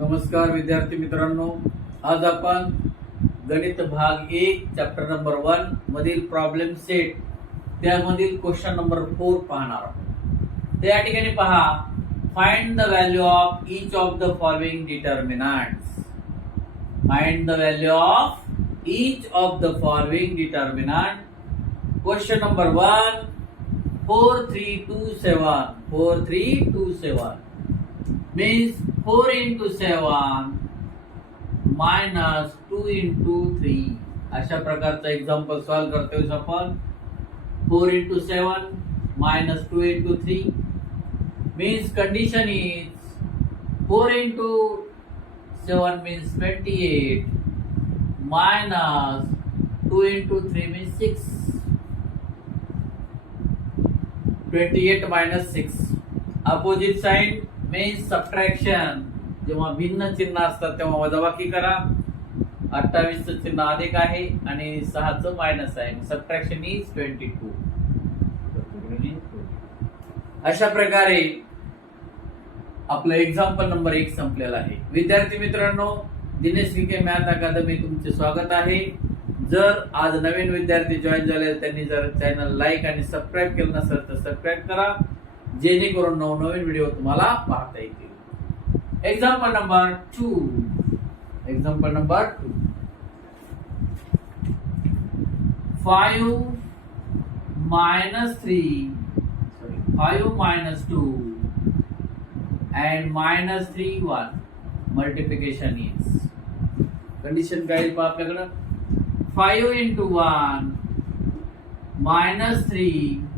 नमस्कार विद्यार्थी मित्रांनो, आज आपण गणित भाग 1 चॅप्टर नंबर 1 मधील प्रॉब्लेम सेट त्यामधील क्वेश्चन नंबर 4 पाहणार आहोत. त्या ठिकाणी पहा, find the value of each of the following determinants. Find the value of each of the following determinant. Question number 1 4327 4327 means 4 into 7 minus 2 into 3. अशा प्रकारचा एक्झाम्पल सॉल्व करतोय आपण. 4 into 7 minus 2 into 3 means condition is 4 into 7 means 28 minus 2 into 3 means 6. 28 minus 6. Opposite sign means subtraction. जेव्हा भिन्न चिन्ह असतात तेव्हा वजाबाकी करा. 28 चं चिन्ह अधिक आहे आणि 6 चं मायनस आहे. Subtraction is 22. अशा प्रकारे आपलं एक्झाम्पल नंबर 1 संपलेला आहे. विद्यार्थी मित्रांनो, दिनेश विके मॅथ अकादमी तुमचे स्वागत आहे. जर आज नवीन विद्यार्थी जॉईन झाले त्यांनी जर चॅनल लाईक आणि सबस्क्राईब केलं नसेल तर सबस्क्राईब करा, जेणेकरून नवनवीन व्हिडिओ तुम्हाला पाहता येतील. Example number 2. Example number 2. 5 minus 2 and minus 3 1. Multiplication is. Condition काय आहे आपल्याकडे? 5 into 1 minus 3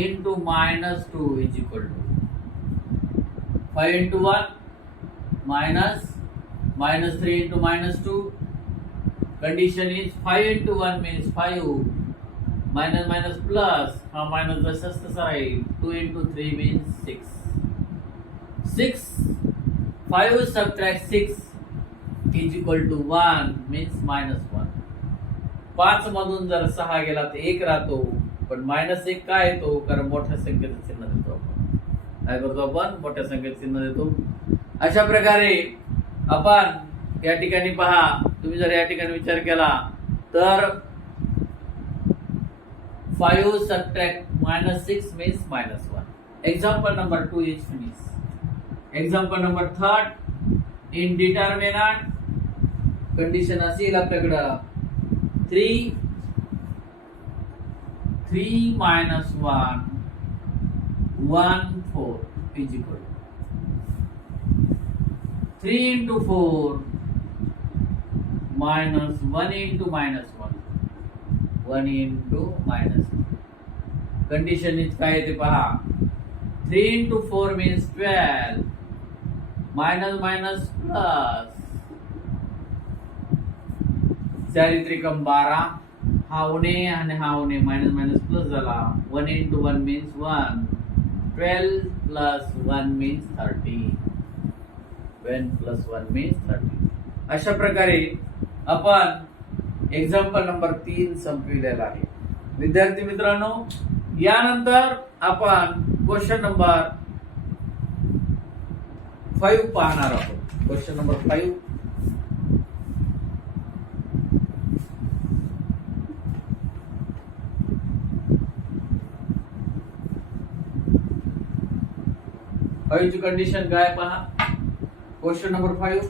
into minus 2 is equal to 5 into 1 minus 3 into minus 2. Condition is 5 into 1 means 5 minus plus minus just राहील. 2 into 3 means 6. 5 subtract 6 is equal to 1 means minus 1. 5 मधून जर 6 गेला तर 1 राहतो, पण मायनस 1 काय येतो? कारण मोठ्या संख्येचं चिन्ह देतो आपण. काय करतो आपण? मोठ्या संख्येचं चिन्ह देतो. अशा प्रकारे आपण या ठिकाणी पहा, तुम्ही जर या ठिकाणी विचार केला तर 5 subtract minus 6 means minus 1. Example number 2 is finished. Example number 3. In determinant condition असेल आपल्याकडं 3 minus 1 1 4 is equal to 3 into 4 minus 1 into minus 1 into minus 1. Condition is काय ते पहा. 3 into 4 means 12 minus plus 4 त्रिकम 12. हा उणे आणि हा उणे मायनस प्लस झाला. 1 into 1 means 1. 12 plus 1 means 30. 1 plus 1 means 30. अशा प्रकारे आपण एक्झाम्पल नंबर 3 संपविलेला आहे. विद्यार्थी मित्रांनो, यानंतर आपण क्वेश्चन नंबर 5 पाहणार आहोत. Question number 5. ची कंडिशन काय पहा. Question number 5.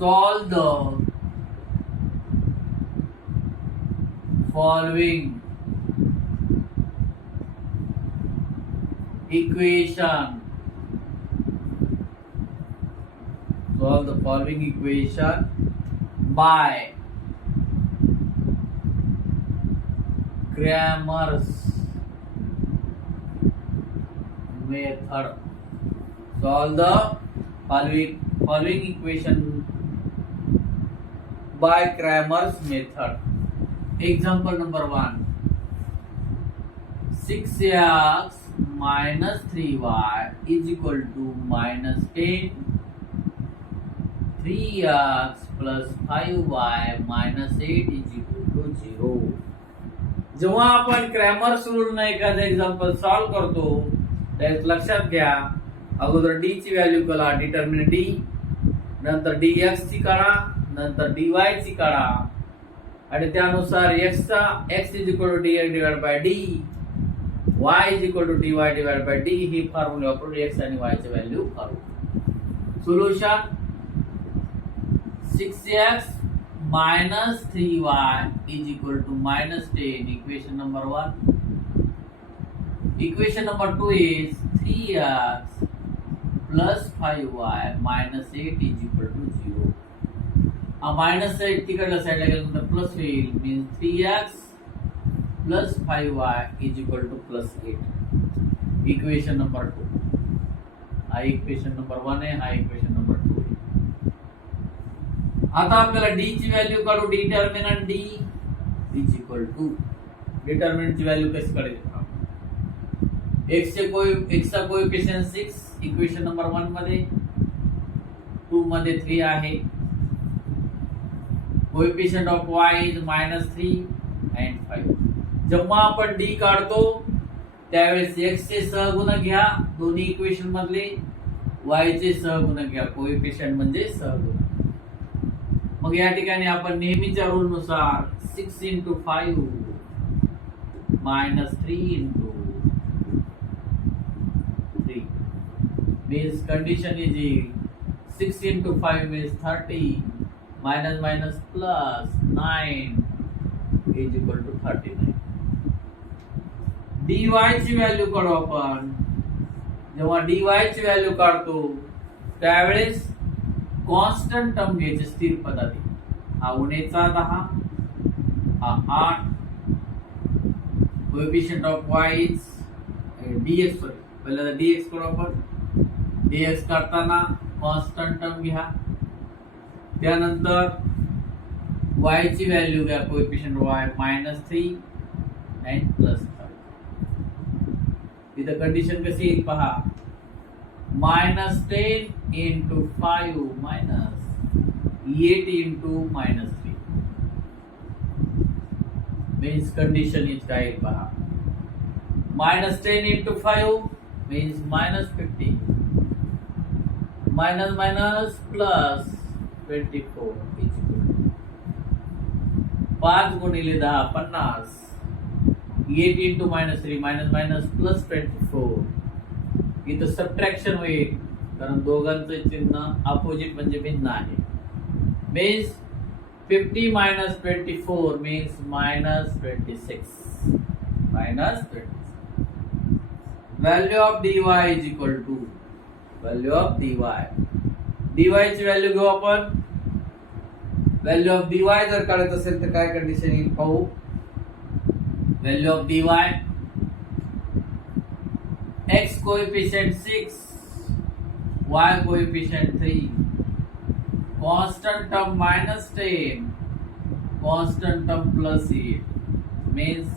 solve the following equation. Solve the following equation by Cramer's method. Solve the following equation by Cramer's method. Example number 1. 6x minus 3y is equal to minus 10. 3x plus 5y minus 8 is equal to 0. जेव्हा आपण Cramer's rule ने एखादं example solve करतो त्यात लक्षात घ्या, अगोदर D ची व्हॅल्यू काढा, डिटर्मिनंट डी, नंतर dx ची काढा, नंतर dy ची काढा आणि त्यानुसार x चा x is equal to dx divide by D, y is equal to dy divide by D ही फॉर्म्युला वापरून x आणि y ची व्हॅल्यू काढू. Solution 6x minus 3y is equal to minus 10, equation number 1. Equation number 2 is 3x plus 5y minus 8 is equal to 0. minus 8 तिकडल्या साईडला गेल्यानंतर plus होईल, means 3x plus 5y is equal to plus 8. Equation number 2. हा equation number 1 आहे, हा equation number 2 आहे. आता आपल्याला D ची व्हॅल्यू काढू, determinant D is equal to, determinant ची व्हॅल्यू कशी काढायची, x चा कोएफिशियंट 6 इक्वेशन नंबर 1 मध्ये, 2 मध्ये 3 आहे, coefficient of y is -3 and 5. जेव्हा आपण डी काढतो त्यावेळेस x चे सहगुणक घ्या दोन्ही इक्वेशन मधले, y चे सहगुणक घ्या, कोएफिशियंट म्हणजे सहगुणक. मग या ठिकाणी आपण नेहमीच्या रूल नुसार 6 into 5 minus 3 into 3 means condition is 6 into 5 means 30 minus minus plus 9 is equal to 39. dy ची व्हॅल्यू काढू आपण. जेव्हा dy ची व्हॅल्यू काढतो त्यावेळेस कॉन्स्टंट टर्म घ्यायचे, स्थिर पदार्थी. हा उणेचा 10, हा 8, coefficient of y is dx, पहिल्यांदा dx करू आपण. dx करताना कॉन्स्टंट टर्म घ्या, त्यानंतर y ची व्हॅल्यू घ्या, कोएफिशियंट y -3 and +5. इथं कंडिशन कशी येईल पहा, -10 into 5 minus 8 into -3 means condition is right पहा. -10 into 5 means -50 minus minus plus 24 is equal to 5 गुणिले 10 50. 8 into -3 minus minus plus 24. इथं सबट्रॅक्शन होईल कारण दोघांचं चिन्ह अपोजिट म्हणजे भिन्न आहे. Means 50 minus 24 means -26. Value of dy is equal to value of dy. dy ची व्हॅल्यू घेऊ आपण. व्हॅल्यू ऑफ dy जर काढत असेल तर काय कंडिशन येईल पाहू. Value of dy, x coefficient 6, y coefficient 3, constant term -10, constant term +8 means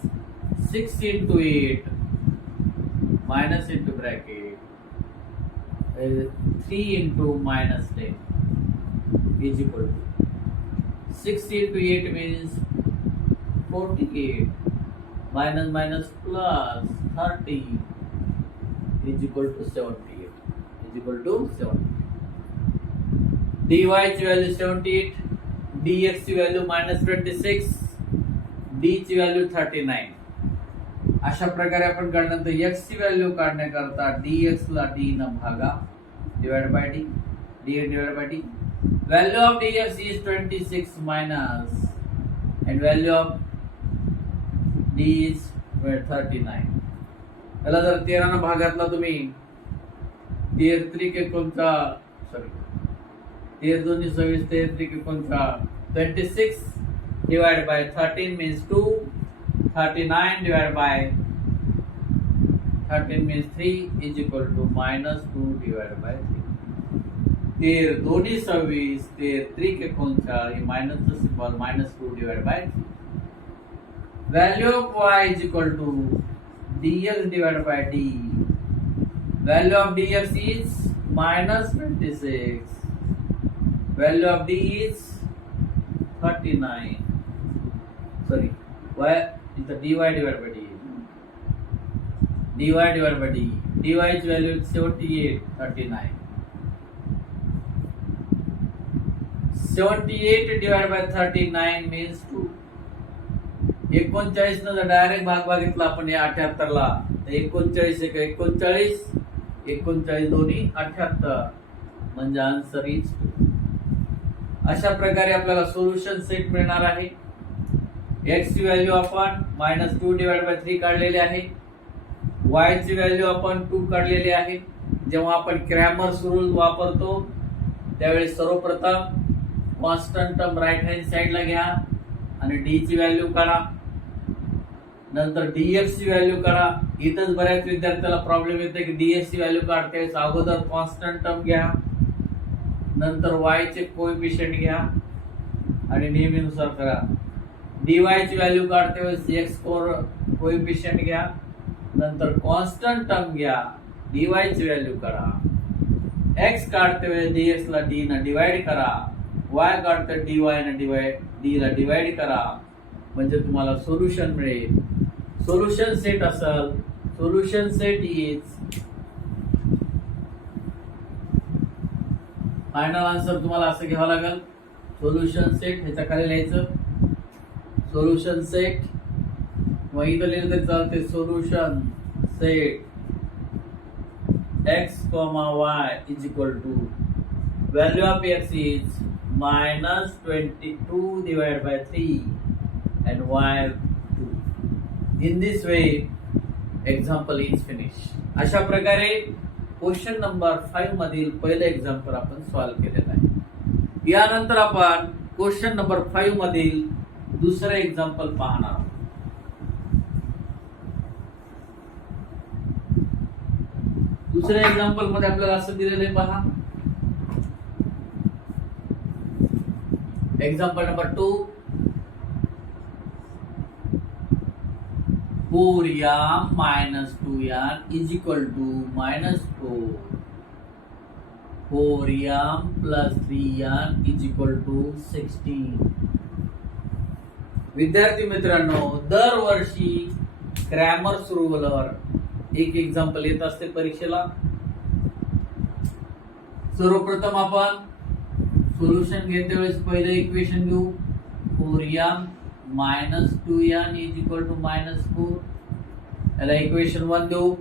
6 into 8 minus into bracket 3 into -10 is equal to 6 into 8 means 48 minus minus plus 30 is equal to 78. Is equal to 78. dy ची value 78, dx ची value -26, d ची value 39. अशा प्रकारे आपण काढल्यानंतर x ची value काढण्याकरता dx ला d न भागा, divide by d, dx divide bye d. Value of dx is 26 minus and value of d is 39. त्याला जर 13 न भागातला तुम्ही 13 त्रिक 49, सॉरी 13 दोन्ही 26, 13 त्रिक 49, 26 divided by 13 means 2, 39 divided by 13 means 3 is equal to -2 divided by 3. 13 दोन्ही 26, 13 त्रिक 49, मायनसचं symbol -2 divided by 3. Value of y is equal to dx divided by d. Value of dx is -26. Value of d is 39. Sorry, इथं dy divided by d. dy divided by d. dy ची value 78 39. 78 divided by 39 means 2. 39 न direct भाग बघितला आपण या 78 ला. 39 एक 39, 39 दोन्ही 78, म्हणजे आन्सर इज 2. अशा प्रकारे आपल्याला सोल्युशन सेट मिळणार आहे. x ची व्हॅल्यू आपण -2 divided by 3 काढलेली आहे. y ची व्हॅल्यू आपण 2 काढलेली आहे. जेव्हा आपण क्रॅमर्स रूल वापरतो त्यावेळी सर्वप्रथम कॉन्स्टंट टर्म राईट हँड साइडला घ्या आणि d ची व्हॅल्यू काढा. नंतर dx ची व्हॅल्यू काढा. इथंच बऱ्याच विद्यार्थ्याला प्रॉब्लेम येतो की dx ची व्हॅल्यू काढते अगोदर कॉन्स्टंट टर्म घ्या, नंतर y चे कोएफिशिएंट घ्या आणि नेहमीनुसार करा. dy ची व्हॅल्यू काढते वेळेस x कोएफिशिएंट घ्या, नंतर कॉन्स्टंट टर्म घ्या, dy ची व्हॅल्यू काढा. x काढते वेळेस dx ला d ने डिवाइड करा, y काढते dy ने d ला डिवाइड करा, म्हणजे तुम्हाला सोल्युशन मिळेल. सोल्युशन सेट असेल, solution set is final answer तुम्हाला असं घ्यावं लागेल. सोल्युशन सेट ह्याच्या खाली लिहायचं सोल्युशन सेट, मग इथं लिहिलं तरी चालते. Solution set x, y is equal to value of x is -22 divided by 3 and y 2. In this way example is finished. अशा प्रकारे क्वेश्चन नंबर 5 मधील पहिले एक्झाम्पल आपण सॉल्व्ह केलेलं आहे. यानंतर आपण क्वेश्चन नंबर 5 मधील दुसरे एक्झाम्पल पाहणार आहोत. दुसऱ्या एक्झाम्पल मध्ये आपल्याला असं दिलेलं आहे पहा. Example number 2, 4m - 2n is equal to -4. 4m plus 3n is equal to 16. विद्यार्थी मित्रांनो, दरवर्षी क्रॅमर्स रूलवर एक एक्झाम्पल येत असते परीक्षेला. सर्वप्रथम आपण सोल्युशन घेते वेळेस पहिले इक्वेशन घेऊ. 4m - 2n is equal to -4. याला इक्वेशन 1 देऊ.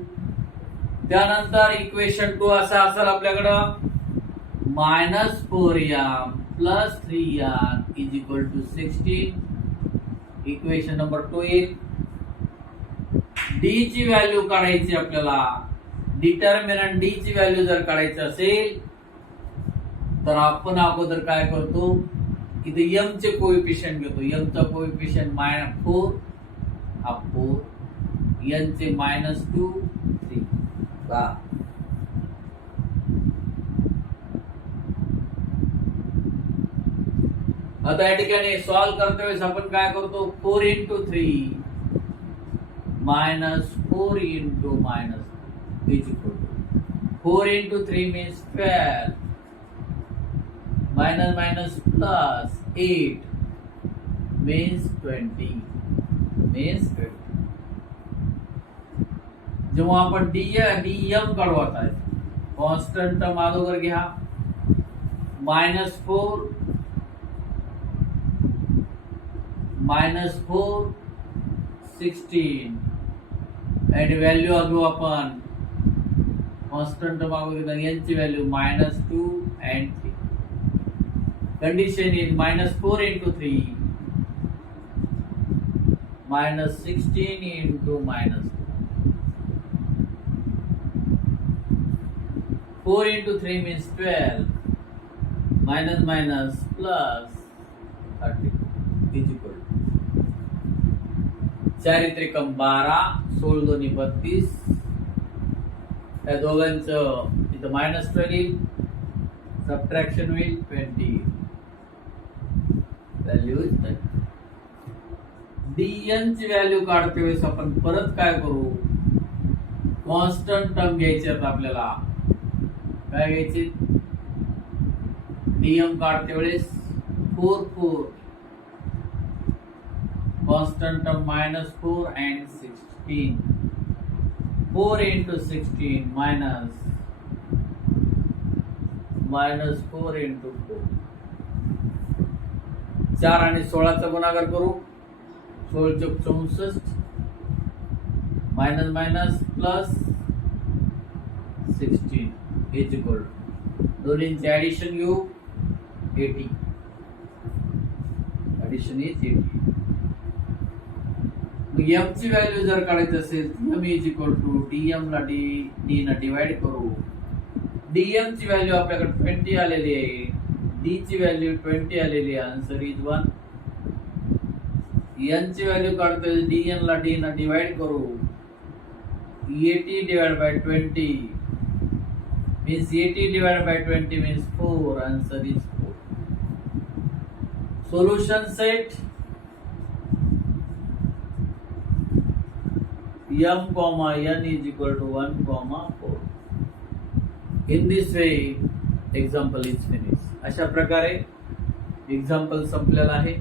त्यानंतर इक्वेशन 2 असा असेल आपल्याकडं -4m plus 3n is equal to 16. Equation number 2 येईल. d ची व्हॅल्यू काढायची आपल्याला. डिटर्मिनंट d ची व्हॅल्यू जर काढायची असेल तर आपण अगोदर काय करतो, इथे m चे कोएफिशिएंट घेतो. m चा कोएफिशिएंट -4 हा 4, n चे -2 3 बा. आता या ठिकाणी सॉल्व्ह करते वेळेस आपण काय करतो, 4 × 3 -4 × -2 is equal to 4 × 3 means 12, minus plus 8 means 20. जेव्हा आपण dm काढवत आहे, कॉन्स्टंट टर्म अगोदर घ्या. -4 16 आणि व्हॅल्यू घेऊ आपण कॉन्स्टंट टर्म अगोदर यांची value -2 and 3. Condition is -4 × 3 -16 × -2. 4 × 3 means 12, minus plus 30 is equal to 4 त्रिकम 12, 16 दोन्ही 32. त्या दोघांचं इथं -12 येईल, सबट्रॅक्शन होईल 20. व्हॅल्यू dn ची व्हॅल्यू काढते वेळेस आपण परत काय करू, कॉन्स्टंट टर्म घ्यायचे आहेत आपल्याला. काय घ्यायचे, dm काढते वेळेस 4 4 constant term -4 and 16. 4 into 16 minus 4 into 4. 4 आणि 16चा गुणाकार करू. 16 चौक 64 minus minus plus 16 is equal दोन्हींचे ऍडिशन घेऊ 80. Addition is 80. मग m ची व्हॅल्यू जर काढायची असेल m is equal to dm ला d न डिवाइड करू. dm ची व्हॅल्यू आपल्याकडे 20 आलेली आहे, d ची व्हॅल्यू 20 आलेली आहे. Answer is 1. n ची व्हॅल्यू काढतोय dn ला d न डिवाइड करू. 80 divided by 20 means 80 divided by 20 means 4. Answer is 4. Solution set m comma n is equal to 1 comma 4. In this way example is finished. अशा प्रकारे example संपलेला आहे.